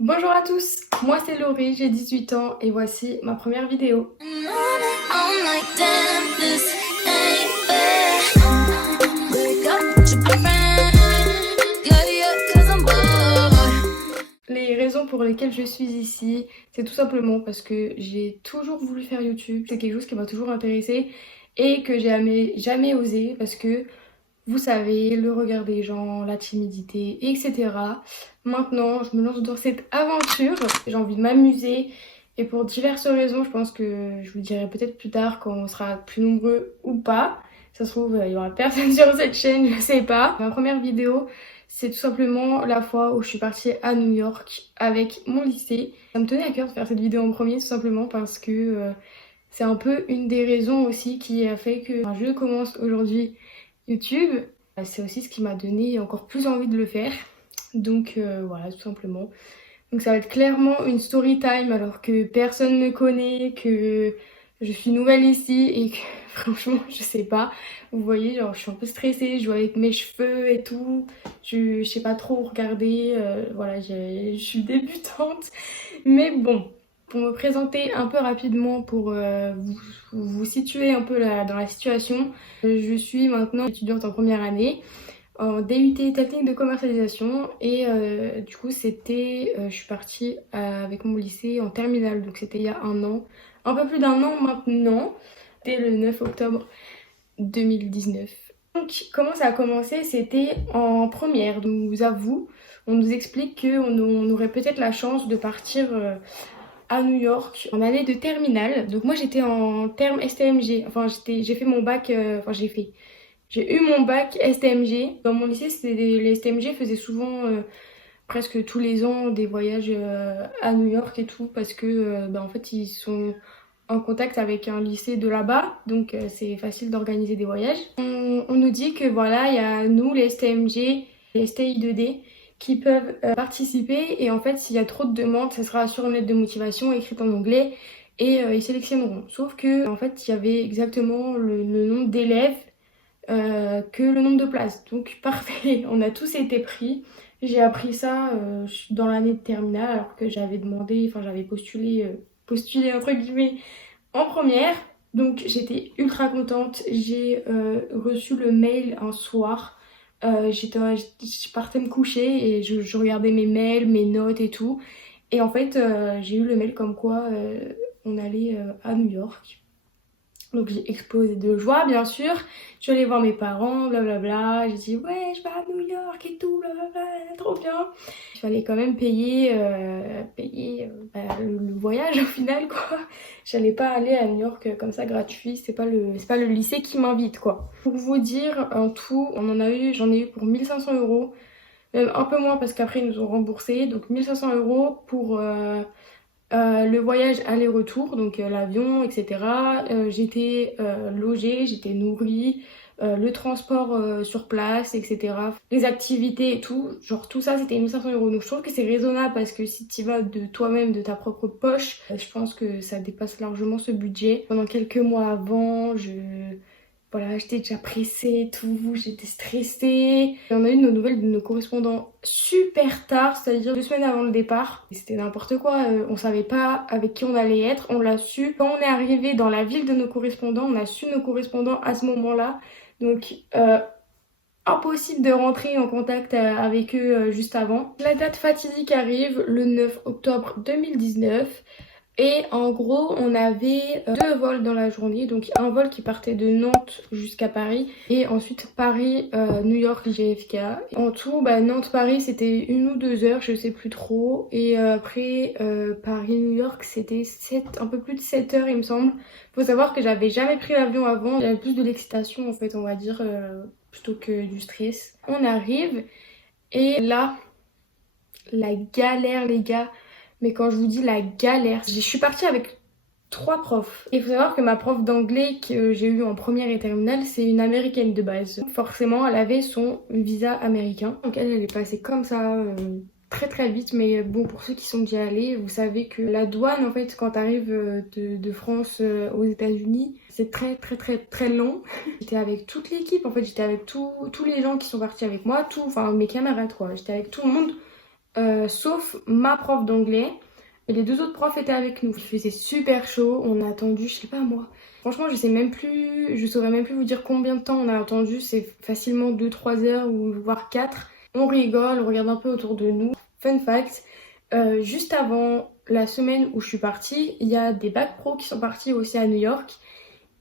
Bonjour à tous, moi c'est Laurie, j'ai 18 ans et voici ma première vidéo. Les raisons pour lesquelles je suis ici, c'est tout simplement parce que j'ai toujours voulu faire YouTube, c'est quelque chose qui m'a toujours intéressée et que j'ai jamais osé parce que vous savez, le regard des gens, la timidité, etc. Maintenant, je me lance dans cette aventure, j'ai envie de m'amuser et pour diverses raisons, je pense que je vous dirai peut-être plus tard quand on sera plus nombreux ou pas. Ça se trouve, il y aura personne sur cette chaîne, je sais pas. Ma première vidéo, c'est tout simplement la fois où je suis partie à New York avec mon lycée. Ça me tenait à cœur de faire cette vidéo en premier, tout simplement parce que c'est un peu une des raisons aussi qui a fait que je commence aujourd'hui YouTube. C'est aussi ce qui m'a donné encore plus envie de le faire. Donc voilà, tout simplement. Donc ça va être clairement une story time alors que personne ne me connaît, que je suis nouvelle ici et que franchement je sais pas. Vous voyez, genre je suis un peu stressée, je joue avec mes cheveux et tout. Je sais pas trop regarder, voilà, je suis débutante. Mais bon, pour me présenter un peu rapidement, pour vous situer un peu dans la situation, je suis maintenant étudiante en première année en DUT technique de commercialisation et du coup je suis partie avec mon lycée en terminale, donc c'était il y a un an, un peu plus d'un an maintenant, c'était le 9 octobre 2019. Donc comment ça a commencé? C'était en première, donc on nous avoue, on nous explique qu'on aurait peut-être la chance de partir à New York en année de terminale. Donc moi j'étais en terme STMG, enfin j'ai fait mon bac, j'ai eu mon bac STMG. Dans mon lycée, les STMG faisaient souvent, presque tous les ans, des voyages à New York et tout, parce que en fait, ils sont en contact avec un lycée de là-bas, donc c'est facile d'organiser des voyages. On nous dit que voilà, il y a nous, les STMG, les STI2D, qui peuvent participer, et en fait, s'il y a trop de demandes, ça sera sur une lettre de motivation écrite en anglais, et ils sélectionneront. Sauf que, en fait, il y avait exactement le nombre d'élèves que le nombre de places. Donc parfait, on a tous été pris. J'ai appris ça dans l'année de terminale alors que j'avais demandé, enfin j'avais postulé entre guillemets en première. Donc j'étais ultra contente. J'ai reçu le mail un soir. Je partais me coucher et je regardais mes mails, mes notes et tout. Et en fait, j'ai eu le mail comme quoi on allait à New York. Donc j'ai explosé de joie, bien sûr. Je suis allée voir mes parents, blablabla. J'ai dit ouais, je vais à New York et tout, blablabla, trop bien. Il fallait quand même payer le voyage au final, quoi. J'allais pas aller à New York comme ça gratuit. C'est pas le lycée qui m'invite, quoi. Pour vous dire, en tout, j'en ai eu pour 1500 euros. Même un peu moins parce qu'après ils nous ont remboursé. Donc 1500 euros pour le voyage aller-retour, donc l'avion, etc. J'étais logée, j'étais nourrie, le transport sur place, etc. Les activités et tout, genre tout ça c'était 1500 euros. Donc je trouve que c'est raisonnable parce que si tu vas de toi-même, de ta propre poche, je pense que ça dépasse largement ce budget. Pendant quelques mois avant, voilà, j'étais déjà pressée et tout, j'étais stressée. Et on a eu nos nouvelles de nos correspondants super tard, c'est-à-dire 2 semaines avant le départ. Et c'était n'importe quoi, on savait pas avec qui on allait être, on l'a su. Quand on est arrivé dans la ville de nos correspondants, on a su nos correspondants à ce moment-là. Donc impossible de rentrer en contact avec eux juste avant. La date fatidique arrive le 9 octobre 2019. Et en gros, on avait deux vols dans la journée. Donc un vol qui partait de Nantes jusqu'à Paris et ensuite Paris-New York JFK. En tout, Nantes-Paris c'était 1 ou 2 heures, je sais plus trop. Et après Paris-New York c'était un peu plus de 7 heures il me semble. Faut savoir que j'avais jamais pris l'avion avant. J'avais plus de l'excitation en fait, on va dire, plutôt que du stress. On arrive et là, la galère les gars. Mais quand je vous dis la galère, je suis partie avec 3 profs. Il faut savoir que ma prof d'anglais que j'ai eue en première et terminale, c'est une américaine de base. Forcément, elle avait son visa américain. Donc elle est passée comme ça, très très vite. Mais bon, pour ceux qui sont déjà allés, vous savez que la douane, en fait, quand t'arrives de France aux États-Unis, c'est très très très très long. J'étais avec toute l'équipe, en fait, j'étais avec tous les gens qui sont partis avec moi, enfin mes camarades quoi. J'étais avec tout le monde. sauf ma prof d'anglais. Et les deux autres profs étaient avec nous. Il faisait super chaud, on a attendu, je sais pas moi. Franchement, je saurais même plus vous dire combien de temps on a attendu. C'est facilement 2-3 heures ou voire 4. On rigole, on regarde un peu autour de nous. Fun fact, juste avant la semaine où je suis partie, il y a des bacs pro qui sont partis aussi à New York.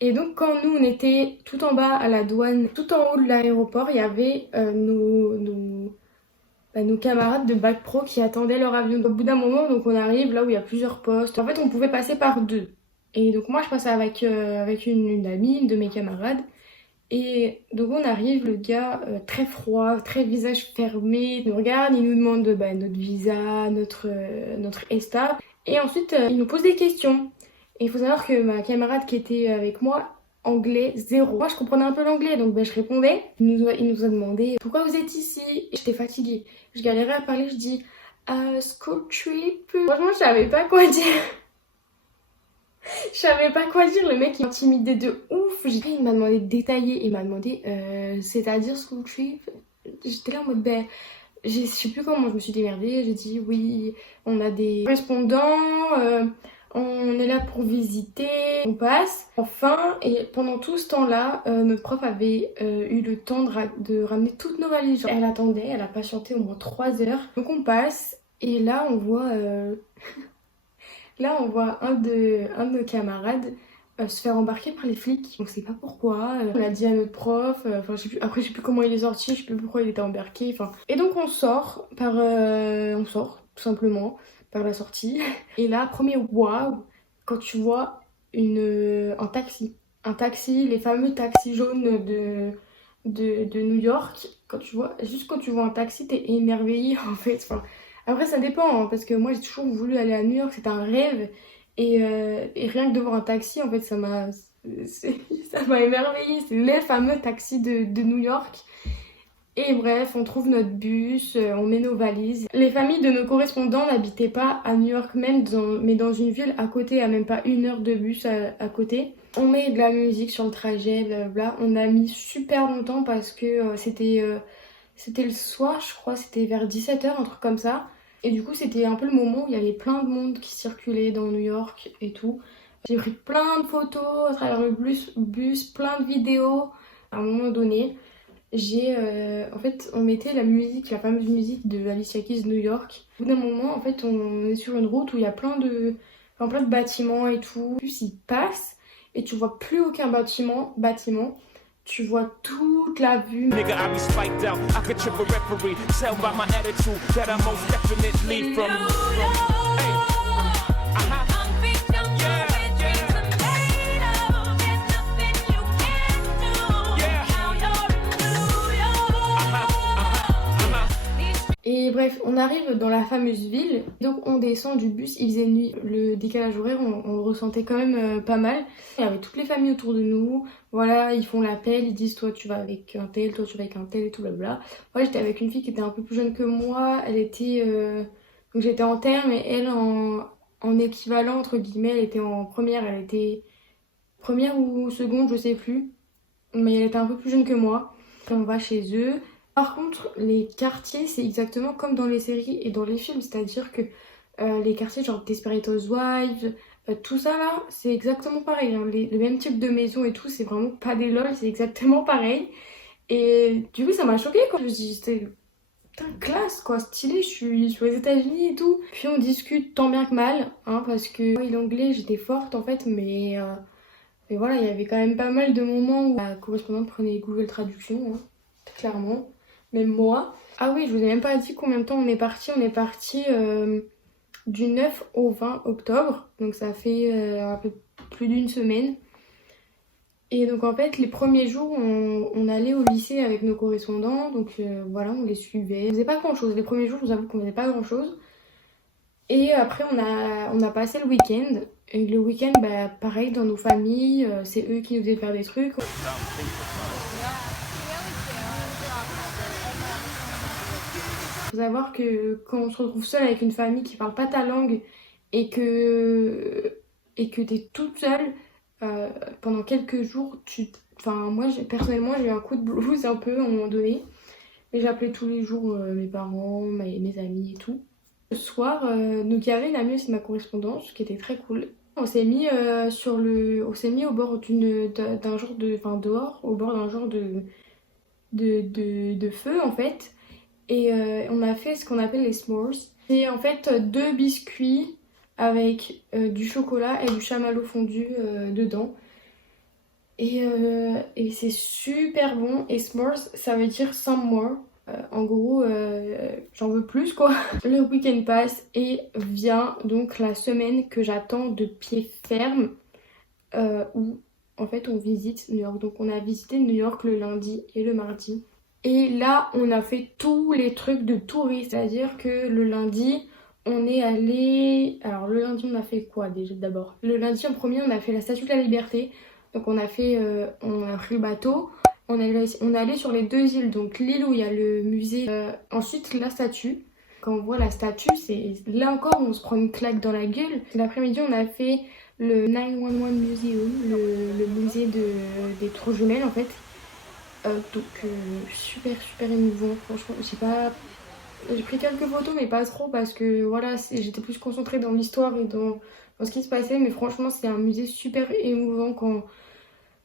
Et donc quand nous on était tout en bas à la douane, tout en haut de l'aéroport, il y avait nos camarades de bac pro qui attendaient leur avion. Au bout d'un moment, donc on arrive là où il y a plusieurs postes. En fait, on pouvait passer par deux. Et donc moi, je passais avec une amie, une de mes camarades. Et donc on arrive, le gars très froid, très visage fermé, il nous regarde, il nous demande notre visa, notre ESTA. Et ensuite, il nous pose des questions. Et il faut savoir que ma camarade qui était avec moi, anglais zéro. Moi je comprenais un peu l'anglais donc je répondais. Il nous a demandé pourquoi vous êtes ici. Et j'étais fatiguée. Je galérais à parler, je dis school trip. Franchement je savais pas quoi dire. Je savais pas quoi dire, le mec il m'intimidait de ouf. Il m'a demandé de détailler, il m'a demandé c'est-à-dire school trip. J'étais là en mode je sais plus comment je me suis démerdée. J'ai dit oui, on a des correspondants, on est là pour visiter, on passe. Enfin, et pendant tout ce temps-là, notre prof avait eu le temps de ramener toutes nos valises. Genre, elle attendait, elle a patienté au moins 3 heures. Donc on passe, et là on voit un de nos camarades se faire embarquer par les flics. On sait pas pourquoi. On a dit à notre prof. Enfin, je sais plus, après, je sais plus comment il est sorti. Je sais plus pourquoi il était embarqué. Enfin, et donc on sort tout simplement par la sortie. Et là, premier waouh, quand tu vois un taxi, les fameux taxis jaunes de New York. Quand tu vois un taxi, t'es émerveillé en fait. Enfin, après, ça dépend, hein, parce que moi, j'ai toujours voulu aller à New York, c'était un rêve. Et rien que de voir un taxi, en fait, ça m'a émerveillée. C'est les fameux taxis de New York. Et bref, on trouve notre bus, on met nos valises. Les familles de nos correspondants n'habitaient pas à New York même, mais dans une ville à côté, à même pas 1 heure de bus à côté. On met de la musique sur le trajet, blablabla. On a mis super longtemps parce que c'était le soir, je crois, c'était vers 17 h, un truc comme ça. Et du coup, c'était un peu le moment où il y avait plein de monde qui circulait dans New York et tout. J'ai pris plein de photos à travers le bus, plein de vidéos. À un moment donné, en fait, on mettait la fameuse musique de Alicia Keys New York. Au bout d'un moment, en fait, on est sur une route où il y a plein de bâtiments et tout. En plus, il passe et tu vois plus aucun bâtiment. Tu vois toute la vue. Nigga, I be spiked out. I could trip a referee. Tell by my attitude that I most definitely from. Et bref, on arrive dans la fameuse ville, donc on descend du bus, il faisait nuit, le décalage horaire, on le ressentait quand même pas mal. Il y avait toutes les familles autour de nous, voilà, ils font l'appel, ils disent toi tu vas avec un tel, toi tu vas avec un tel et tout blabla. Moi j'étais avec une fille qui était un peu plus jeune que moi, donc j'étais en terme et elle en équivalent entre guillemets, elle était en première, elle était première ou seconde, je sais plus, mais elle était un peu plus jeune que moi. On va chez eux. Par contre, les quartiers, c'est exactement comme dans les séries et dans les films, c'est-à-dire que les quartiers genre Desperate Housewives, tout ça là, c'est exactement pareil, hein. Le même type de maison et tout, c'est vraiment pas des lol, c'est exactement pareil. Et du coup, ça m'a choquée quand je me suis dit, c'était putain, classe quoi, stylé, je suis aux États-Unis et tout. Puis on discute tant bien que mal, hein, parce que moi, l'anglais, j'étais forte en fait, mais voilà, il y avait quand même pas mal de moments où la correspondante prenait Google Traduction, hein, clairement. Même moi. Ah oui, je vous ai même pas dit combien de temps on est parti. On est parti du 9 au 20 octobre. Donc ça fait un peu plus d'une semaine. Et donc en fait, les premiers jours, on allait au lycée avec nos correspondants. Donc voilà, on les suivait. On faisait pas grand chose. Les premiers jours, je vous avoue qu'on faisait pas grand chose. Et après, on a passé le week-end. Et le week-end, bah, pareil, dans nos familles, c'est eux qui nous faisaient faire des trucs. Faut savoir que quand on se retrouve seul avec une famille qui parle pas ta langue et que t'es toute seule pendant quelques jours, enfin moi personnellement j'ai eu un coup de blues un peu à un moment donné. Et j'appelais tous les jours mes parents, mes amis et tout. Le soir, donc il y avait une amie aussi de ma correspondance qui était très cool. On s'est mis au bord d'un genre de, enfin dehors, au bord d'un genre de feu en fait. Et on a fait ce qu'on appelle les s'mores. C'est en fait deux biscuits avec du chocolat et du chamallow fondu dedans. Et c'est super bon. Et s'mores, ça veut dire some more. En gros, j'en veux plus quoi. Le week-end passe et vient donc la semaine que j'attends de pied ferme où en fait on visite New York. Donc on a visité New York le lundi et le mardi. Et là, on a fait tous les trucs de touristes. C'est-à-dire que le lundi, on est allé. Alors, le lundi, on a fait quoi déjà d'abord? Le lundi, en premier, on a fait la Statue de la Liberté. Donc, on a pris le bateau. On est allé sur les deux îles. Donc, l'île où il y a le musée. Ensuite, la statue. Quand on voit la statue, c'est là encore, on se prend une claque dans la gueule. L'après-midi, on a fait le 911 Museum, le musée des tours jumelles en fait. Super émouvant, franchement. J'ai pris quelques photos, mais pas trop parce que voilà, j'étais plus concentrée dans l'histoire et dans ce qui se passait. Mais franchement, c'est un musée super émouvant quand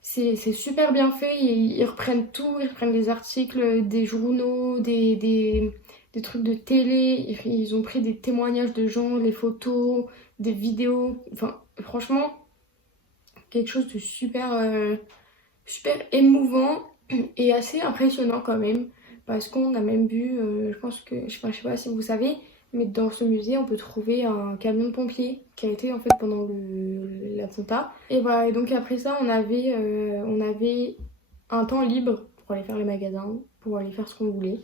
c'est super bien fait. Ils reprennent tout, ils reprennent des articles, des journaux, des trucs de télé. Ils ont pris des témoignages de gens, les photos, des vidéos. Enfin, franchement, quelque chose de super émouvant et assez impressionnant quand même parce qu'on a même vu, je pense que, je sais pas si vous savez, mais dans ce musée on peut trouver un camion de pompiers qui a été en fait pendant l'attentat. Et voilà, et donc après ça on avait un temps libre pour aller faire les magasins, pour aller faire ce qu'on voulait.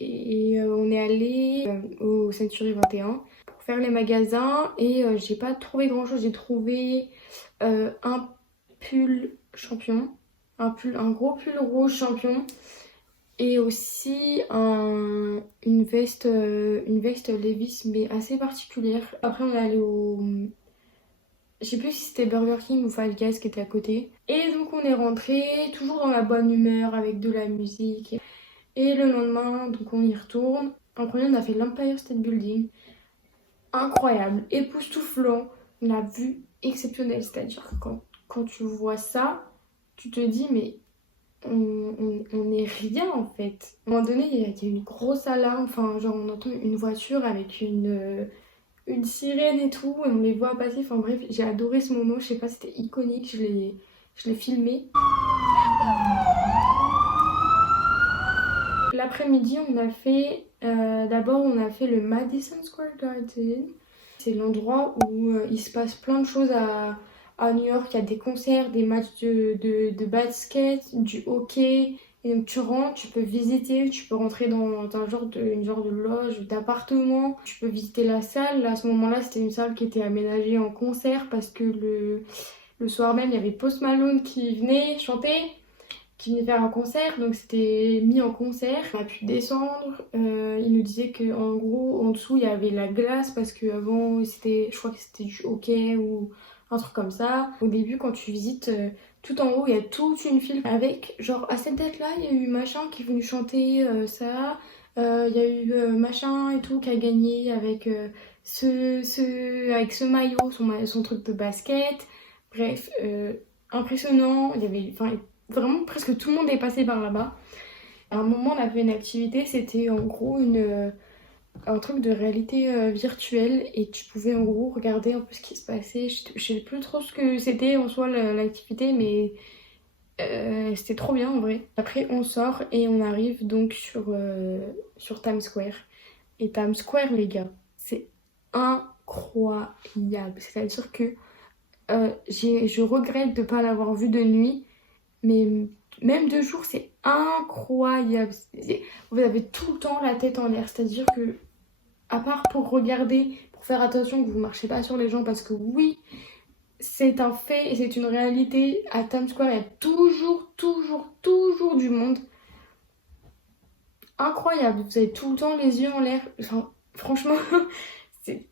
Et on est allé au Century 21 pour faire les magasins et j'ai pas trouvé grand chose. J'ai trouvé un pull champion, un gros pull rouge champion et aussi une veste Levi's mais assez particulière. Après on est allé au... Je sais plus si c'était Burger King ou Five Guys qui était à côté. Et donc on est rentré toujours dans la bonne humeur avec de la musique. Et le lendemain, donc on y retourne. En premier, on a fait l'Empire State Building. Incroyable, époustouflant, la vue exceptionnelle. C'est-à-dire que quand tu vois ça, tu te dis, mais on est rien en fait. À un moment donné, il y a une grosse alarme. Enfin, genre, on entend une voiture avec une sirène et tout, et on les voit passer. Enfin, bref, j'ai adoré ce moment. Je sais pas, c'était iconique. Je l'ai filmé. L'après-midi, d'abord on a fait le Madison Square Garden. C'est l'endroit où il se passe plein de choses à New York. Il y a des concerts, des matchs de basket, du hockey. Et donc tu rentres, tu peux visiter, tu peux rentrer dans une genre de loge, d'appartement. Tu peux visiter la salle. Là, à ce moment-là, c'était une salle qui était aménagée en concert parce que le soir même, il y avait Post Malone qui venait chanter, qui venait faire un concert, donc c'était mis en concert. On a pu descendre, il nous disait qu'en gros en dessous il y avait la glace parce qu'avant je crois que c'était du hockey ou un truc comme ça. Au début quand tu visites, tout en haut il y a toute une file avec genre à cette date là il y a eu machin qui est venu chanter ça, il y a eu machin et tout qui a gagné avec avec ce maillot, son truc de basket. Bref, impressionnant, il y avait, enfin, vraiment, presque tout le monde est passé par là-bas. À un moment, on a fait une activité, c'était en gros un truc de réalité virtuelle et tu pouvais en gros regarder un peu ce qui se passait. Je sais plus trop ce que c'était en soi l'activité, mais c'était trop bien en vrai. Après, on sort et on arrive donc sur Times Square. Et Times Square, les gars, c'est incroyable. C'est-à-dire que je regrette de ne pas l'avoir vu de nuit. Mais même de jour, c'est incroyable. Vous avez tout le temps la tête en l'air. C'est-à-dire que, à part pour regarder, pour faire attention que vous ne marchez pas sur les gens, parce que oui, c'est un fait et c'est une réalité. À Times Square, il y a toujours du monde. Incroyable. Vous avez tout le temps les yeux en l'air. Enfin, franchement, c'est...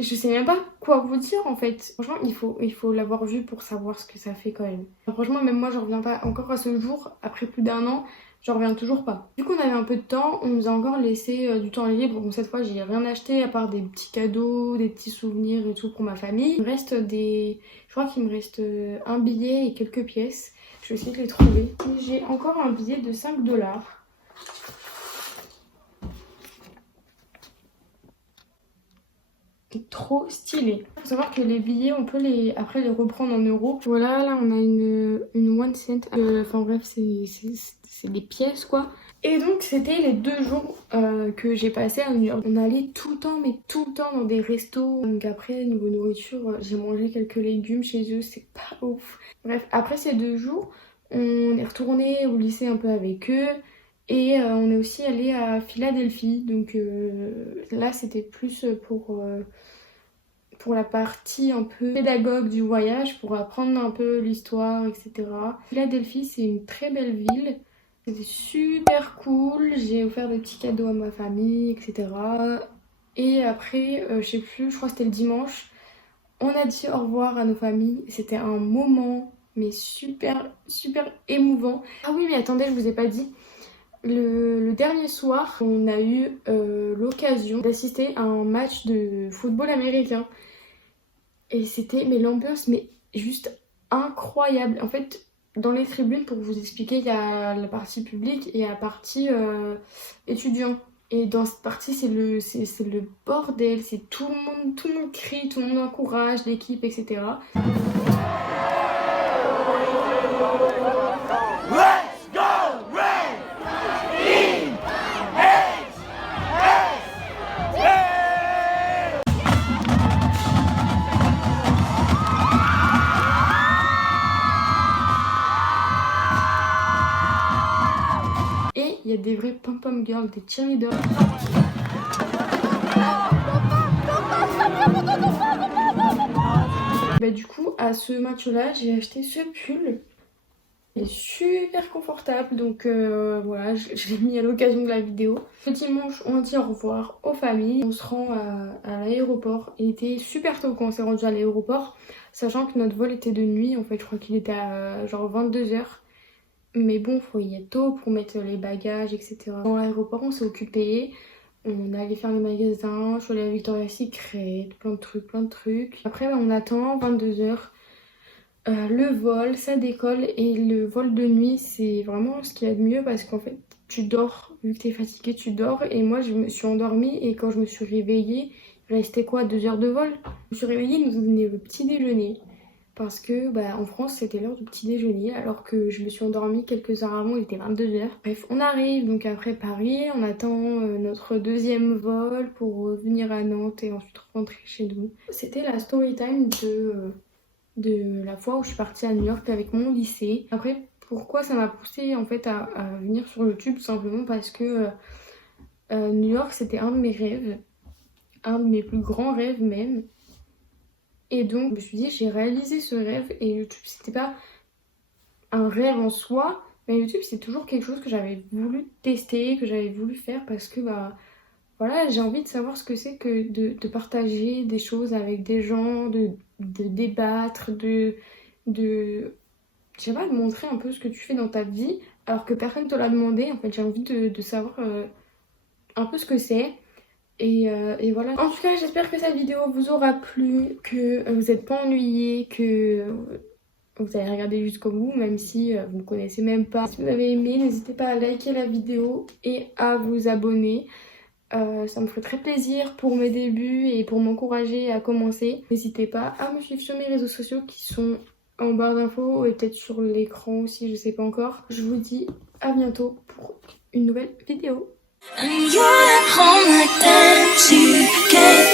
Je sais même pas quoi vous dire en fait. Franchement, il faut l'avoir vu pour savoir ce que ça fait quand même. Enfin, franchement, même moi, je reviens pas encore à ce jour, après plus d'1 an, je reviens toujours pas. Vu qu'on avait un peu de temps, on nous a encore laissé du temps libre. Bon, cette fois, j'ai rien acheté à part des petits cadeaux, des petits souvenirs et tout pour ma famille. Il me reste des. Je crois qu'il me reste un billet et quelques pièces. Je vais essayer de les trouver. J'ai encore un billet de 5 $. Trop stylé. Faut savoir que les billets, on peut après les reprendre en euros. Voilà, là on a une 1 cent. Enfin bref, c'est des pièces quoi. Et donc c'était les 2 jours que j'ai passé à New York. On allait tout le temps, mais tout le temps dans des restos. Donc après, niveau nourriture, j'ai mangé quelques légumes chez eux, c'est pas ouf. Bref, après ces 2 jours, on est retourné au lycée un peu avec eux. Et on est aussi allé à Philadelphie. Donc là, c'était plus pour la partie un peu pédagogue du voyage, pour apprendre un peu l'histoire, etc. Philadelphie, c'est une très belle ville. C'était super cool. J'ai offert des petits cadeaux à ma famille, etc. Et après, je sais plus, je crois que c'était le dimanche, on a dit au revoir à nos familles. C'était un moment, mais super, super émouvant. Ah oui, mais attendez, je vous ai pas dit. Le dernier soir, on a eu l'occasion d'assister à un match de football américain. Et c'était mais l'ambiance mais juste incroyable. En fait, dans les tribunes, pour vous expliquer, il y a la partie publique et la partie étudiant. Et dans cette partie, c'est le bordel, c'est tout le monde crie, tout le monde encourage l'équipe, etc. Et il y a des vrais pom-pom girls, des cheerleaders. Bah, du coup, à ce match-là, j'ai acheté ce pull. Il est super confortable, donc voilà, je l'ai mis à l'occasion de la vidéo. Le dimanche, on dit au revoir aux familles. On se rend à l'aéroport. Il était super tôt quand on s'est rendu à l'aéroport, sachant que notre vol était de nuit. En fait, je crois qu'il était à genre 22 h. Mais bon, faut y être tôt pour mettre les bagages, etc. Dans l'aéroport, on s'est occupé. On est allé faire les magasins, je suis allée à Victoria's Secret, plein de trucs. Après, bah, on attend 22 h. Le vol, ça décolle. Et le vol de nuit, c'est vraiment ce qu'il y a de mieux parce qu'en fait, tu dors. Vu que t'es fatigué, tu dors. Et moi, je me suis endormie et quand je me suis réveillée, il restait quoi, 2 heures de vol? Je me suis réveillée, ils nous ont donné le petit déjeuner. Parce que bah, en France c'était l'heure du petit déjeuner alors que je me suis endormie quelques heures avant, il était 22 h. Bref, on arrive donc après Paris, on attend notre deuxième vol pour revenir à Nantes et ensuite rentrer chez nous. C'était la story time de la fois où je suis partie à New York avec mon lycée. Après, pourquoi ça m'a poussée en fait à venir sur YouTube? Tout simplement parce que New York c'était un de mes rêves, un de mes plus grands rêves même. Et donc, je me suis dit, j'ai réalisé ce rêve et YouTube, c'était pas un rêve en soi, mais YouTube, c'est toujours quelque chose que j'avais voulu tester, que j'avais voulu faire parce que, bah, voilà, j'ai envie de savoir ce que c'est que de partager des choses avec des gens, de débattre, je sais pas, de montrer un peu ce que tu fais dans ta vie alors que personne te l'a demandé. En fait, j'ai envie de savoir un peu ce que c'est. Et voilà. En tout cas, j'espère que cette vidéo vous aura plu, que vous n'êtes pas ennuyés, que vous avez regardé jusqu'au bout, même si vous ne connaissez même pas. Si vous avez aimé, n'hésitez pas à liker la vidéo et à vous abonner. Ça me ferait très plaisir pour mes débuts et pour m'encourager à commencer. N'hésitez pas à me suivre sur mes réseaux sociaux qui sont en barre d'infos et peut-être sur l'écran aussi, je sais pas encore. Je vous dis à bientôt pour une nouvelle vidéo. And you're at home like that, you get